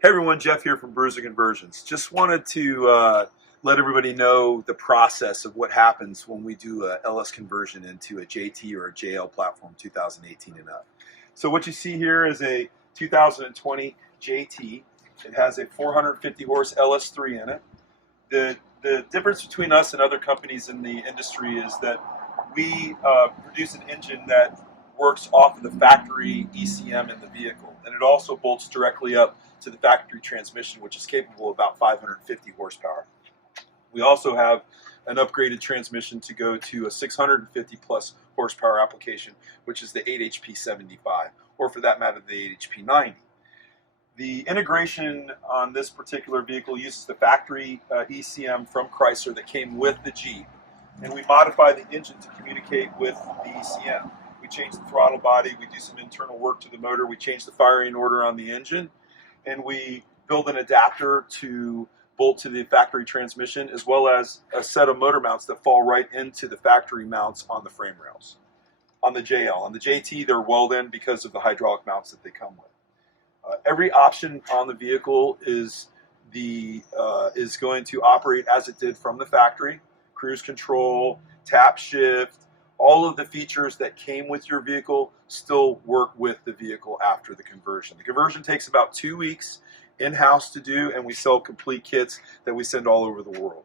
Hey everyone, Jeff here from Bruiser Conversions. Just wanted to let everybody know the process of what happens when we do a LS conversion into a JT or a JL platform 2018 and up. So what you see here is a 2020 JT. It has a 450 horse LS3 in it. The difference between us and other companies in the industry is that we produce an engine that works off of the factory ECM in the vehicle, and it also bolts directly up to the factory transmission, which is capable of about 550 horsepower. We also have an upgraded transmission to go to a 650 plus horsepower application, which is the 8 HP 75, or for that matter, the 8 HP 90. The integration on this particular vehicle uses the factory ECM from Chrysler that came with the Jeep, and we modify the engine to communicate with the ECM. We change the throttle body, we do some internal work to the motor, we change the firing order on the engine, and we build an adapter to bolt to the factory transmission, as well as a set of motor mounts that fall right into the factory mounts on the frame rails. On the JL, on the JT, they're welded in because of the hydraulic mounts that they come with. Every option on the vehicle is going to operate as it did from the factory. Cruise control, tap shift, all of the features that came with your vehicle still work with the vehicle after the conversion. The conversion takes about 2 weeks in-house to do, and we sell complete kits that we send all over the world.